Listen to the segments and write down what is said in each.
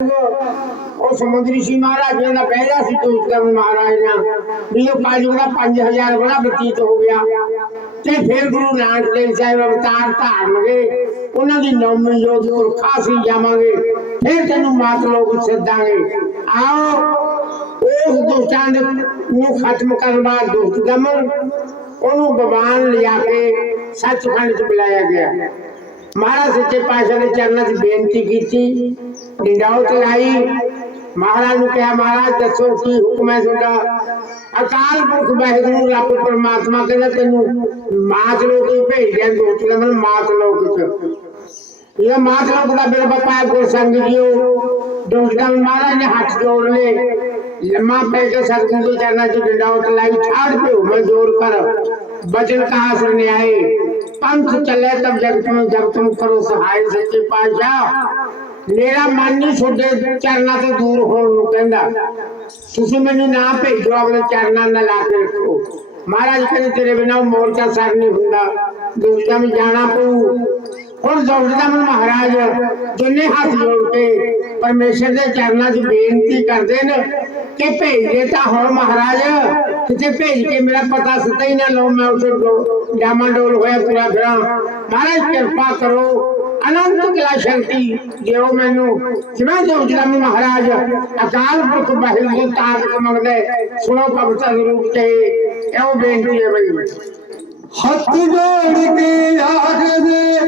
ਉਹ ਸਮੁੰਦਰੀ ਸੀ ਮਹਾਰਾਜ ਜੀ ਦਾ ਪਹਿਲਾ ਸੀ ਦੋਸਤ ਮਹਾਰਾਜ ਨੇ ਵੀ ਉਹ ਦਾ 5000 ਬੜਾ ਬਤੀਤ ਹੋ ਗਿਆ ਤੇ ਫਿਰ ਗੁਰੂ ਨਾਨਕ ਦੇਵ ਸਾਹਿਬ ਅਵਤਾਰ ਧਾਰਨਗੇ, ਉਹਨਾਂ ਦੀ ਨੌਮੀ ਜੋਤ ਪੁਰਖਾ ਸੀ ਜਾਵਾਂਗੇ, ਫਿਰ ਤੈਨੂੰ ਮਾਤ ਲੋਕ ਸੱਦਾਂਗੇ। ਆਓ, ਉਸ ਦੁਸ਼ਟਾਂ ਨੂੰ ਖਤਮ ਕਰਨ ਬਾਅਦ ਦੁਸ਼ਟ ਦਮਨ, ਉਹਨੂੰ ਭਗਵਾਨ ਲਿਆ ਕੇ ਸੱਚਖੰਡ ਚ ਬੁਲਾਇਆ ਗਿਆ। ਮਹਾਰਾਜ ਸੱਚੇ ਪਾਤਸ਼ਾਹ ਦੇ ਚਰਨਾਂ 'ਚ ਬੇਨਤੀ ਕੀਤੀ ਡਿੰਡਾਉ ਚਲਾਈ ਮਹਾਰਾਜ ਨੂੰ ਕਿਹਾ ਮਹਾਰਾਜ ਦੱਸੋ ਕੀ ਹੁਕਮ ਹੈ ਤੁਹਾਡਾ ਅਕਾਲ ਪੁਰਖ ਵਾਹਿਗੁਰੂ ਰੱਬ ਪਰਮਾਤਮਾ ਕਹਿੰਦਾ ਤੈਨੂੰ ਮਾਤ ਲੋਕ ਹੀ ਭੇਜਿਆ ਦੋਸਤ ਦਾ ਮਨ ਮਾਤ ਲੋਕ ਚ ਇਹ ਮਾਤ ਲੋਕ ਦਾ ਮੇਰਾ ਬਾਪਾ ਗੁਰ ਸੰਗ ਜੀਓ ਦੋਸਤਾਂ ਮਹਾਰਾਜ ਨੇ ਹੱਥ ਜੋੜ ਲਏ ਲੰਮਾ ਪੈ ਕੇ ਸਤਿਗੁਰੂ ਦੇ ਚਰਨਾਂ 'ਚ ਡਿੰਡਾਉ ਚਲਾਈ ਛਾੜ ਪਿਓ ਮੈਂ ਜੋਰ ਕਰ बचन कहा सुनने आए पंथ चले तब जग तुम जब तुम करो सहाय सच्चे पातशाह ਮੇਰਾ ਮਨ ਨਹੀਂ ਤੁਹਾਡੇ ਚਰਨਾਂ ਤੋਂ ਦੂਰ ਹੋਣ ਨੂੰ ਕਹਿੰਦਾ ਤੁਸੀਂ ਮੈਨੂੰ ਨਾ ਭੇਜੋ ਆਪਣੇ ਚਰਨਾਂ ਨਾਲ ਲਾ ਕੇ ਰੱਖੋ ਮਹਾਰਾਜ ਕਹਿੰਦੇ ਤੇਰੇ ਬਿਨਾਂ ਉਹ ਮੋਰਚਾ ਸਰ ਨਹੀਂ ਹੁੰਦਾ ਦੁਨੀਆ ਵਿੱਚ ਜਾਣਾ ਪਊ ਹੁਣ ਦੌੜਦਾ ਮਨ ਮਹਾਰਾਜ ਜਿੰਨੇ ਹੱਥ ਜੋੜ ਕੇ ਪਰਮੇਸ਼ਰ ਦੇ ਚਰਨਾਂ 'ਚ ਬੇਨਤੀ ਕਰਦੇ ਨੇ ਕਿ ਭੇਜਦੇ ਤਾਂ ਹੋ ਮਹਾਰਾਜ, ਕਿਤੇ ਭੇਜ ਕੇ ਮੇਰਾ ਪਤਾ ਸਤਾ ਹੀ ਨਾ ਲਓ, ਮੈਂ ਉਸੇ ਡਾਮਾ ਹੋਇਆ ਤੁਰਾ ਫਿਰਾਂ। ਮਹਾਰਾਜ ਕਿਰਪਾ ਕਰੋ, ਅਨੰਤ ਕਿਲਾ ਸ਼ਕਤੀ ਦਿਓ ਮੈਨੂੰ। ਜਿਵੇਂ ਜੋ ਜਨਮ ਮਹਾਰਾਜ ਅਕਾਲ ਪੁਰਖ ਵਾਹਿਗੁਰੂ ਤਾਕਤ ਮੰਗਦੇ ਸੁਣੋ ਪਵਿੱਤਰ ਰੂਪ ਤੇ ਇਹੋ ਬੇਨਤੀ ਹੈ ਬਈ ਹੱਥ ਜੋੜ ਕੇ ਆਖਦੇ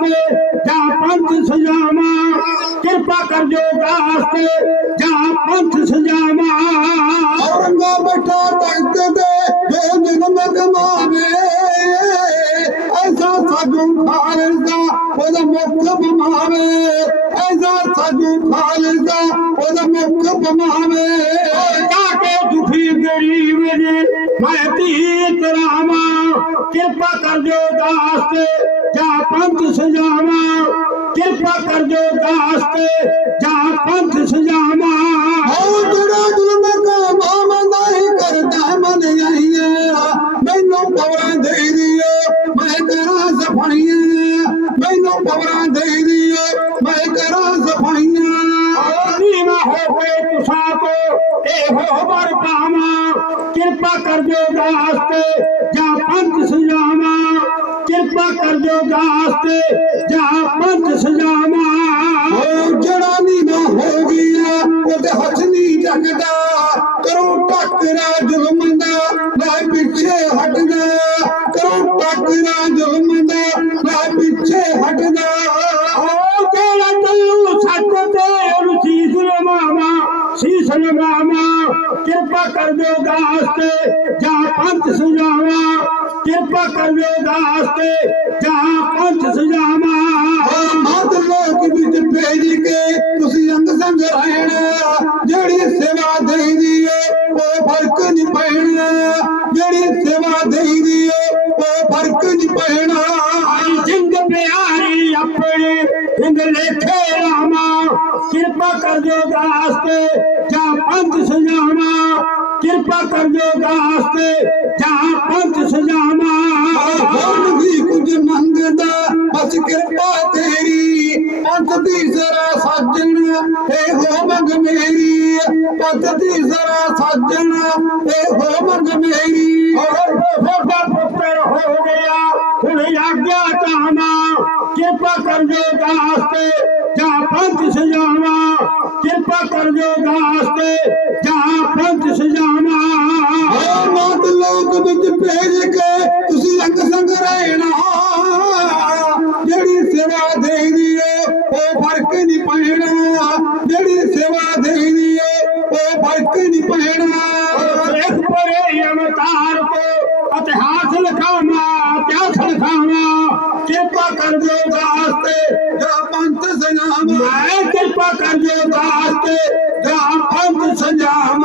ڪياٿ سجاما. ڪرپا ڪرجو ڪا ڪياٿ سجامانگي ايسا سڄو فار ميسا سڄو فار اپماوي ڪاڪي دکي غري وي مي ਕਿਰਪਾ ਕਰ ਜੋ ਦਾਸ ਤੇ ਜਾ ਪੰਥ ਸਜਾਵਾਂ। ਕਿਰਪਾ ਕਰ ਜੋ ਦਾਸ ਤੇ ਜਾ ਪੰਥ ਸਜਾਵਾਂ। ਉਹ ਜਿਹੜਾ ਜ਼ੁਲਮ ਕਾ ਮਾਮਾ ਹੀ ਕਰਦਾ, ਮਨ ਆਈਏ ਮੈਨੂੰ ਪਵਰਾਂ ਦੇ ਦਿਓ, ਮੈਂ ਕਰਾਂ ਸਫਾਈਆਂ ਮੈਨੂੰ ਪਵਰਾਂ ਦੇ ਕਿਰਪਾ ਕਰ ਜੋ ਦਾਸ ਤੇ ਜਾ ਪੰਥ ਸਜਾਵਾਂ। ਕਿਰਪਾ ਕਰ ਜੋ ਦਾਸ ਤੇ ਜਾ ਪੰਥ ਸਜਾਵਾਂ। ਉਹ ਜਿਹੜਾ ਨੀ ਨਾ ਹੋ ਗਿਆ ਉਹਦੇ ਹੱਥ ਨਹੀਂ ਜਗਦਾ। ਕਰੋ ਟੱਕਰਾ ਜ਼ੁਲਮ ਦਾਸ ਤੇ ਜਾ ਪੰਥ ਸੁਝਾਵਾ ਕਿਰਪਾ ਕਰ ਦਿਓ ਦਾਸ ਤੇ ਜਾ ਪੰਥ ਸੁਝਾਵਾ। ਮਤ ਲੋਕ ਵਿੱਚ ਭੇਜ ਕੇ ਤੁਸੀਂ ਅੰਗ ਸੰਗ ਰਹਿਣਾ ਜਿਹੜੀ ਸੇਵਾ ਦੇਈਦੀ ਏ ਉਹ ਫ਼ਰਕ ਨਹੀਂ ਪੈਣਾ। ਜਿਹੜੀ ਸੇਵਾ ਦੇਈਦੀ ਏ ਉਹ ਫ਼ਰਕ ਨਹੀਂ ਪੈਣਾ। ਸਿੰਘ ਪਿਆਰੀ ਆਪਣੇ ਹਿੰਦ ਲੇਖੇ ਕਿਰਪਾ ਕਰ ਦਿਓ ਦਾਸ ਤੇ ਜਾ ਪੰਥ ਸੁਝਾਵਾ। ਕਿਰਪਾ ਕਰ ਦਿਓ ਦਾਸ ਤੇ ਜਾ ਪੰਥ ਸੁਝਾਵਾ। ਹੋਰ ਵੀ ਕੁਝ ਮੰਗਦਾ ਬਸ ਕਿਰਪਾ ਤੇਰੀ। ਪੰਥ ਦੀ ਜ਼ਰਾ ਸਾਜਣ ਇਹੋ ਮੰਗ ਮੇਰੀ। ਪੰਥ ਦੀ ਜ਼ਰਾ ਸਾਜਣ ਇਹੋ ਮੰਗ ਮੇਰੀ। ਤੁਹਾਡਾ ਪੁੱਤਰ ਹੋ ਗਿਆ ਹੁਣ ਆਗਿਆ ਚਾਹਨਾ ਕਿਰਪਾ ਕਰ ਜੋ ਦਾਸ ਤੇ ਜਾਂ ਪੰਥ ਸਜਾਵਾ ਕਿਰਪਾ ਕਰ ਜੋ ਦਾਸ ਤੇ ਜਾਂ ਪੰਥ ਸਜਾਵਾ। ਓ ਮਤ ਲੋਕ ਵਿੱਚ ਭੇਜ ਕੇ ਤੁਸੀਂ ਰੰਗ ਸੰਗ ਰਹਿਣਾ। ਜਿਹੜੀ ਸੇਵਾ ਦੇਦੀ ਏ ਉਹ ਫ਼ਰਕ ਨਹੀਂ ਪੈਣਾ। ਜਿਹੜੀ ਸੇਵਾ ਦੇਦੀ ਏ ਉਹ ਫ਼ਰਕ ਨਹੀਂ ਪੈਣਾ। ਇਸ ਪਰੇ ਅਵਤਾਰ ਕੋ ਇਤਿਹਾਸ ਲਿਖਾਉਣਾ ਇਤਿਹਾਸ ਲਿਖਾਉਣਾ ਕਿਰਪਾ ਕਰ ਜੋ ਦਾਸ ਤੇ ਜਾਂ ਪੰਥ ਸੰਜਾਮ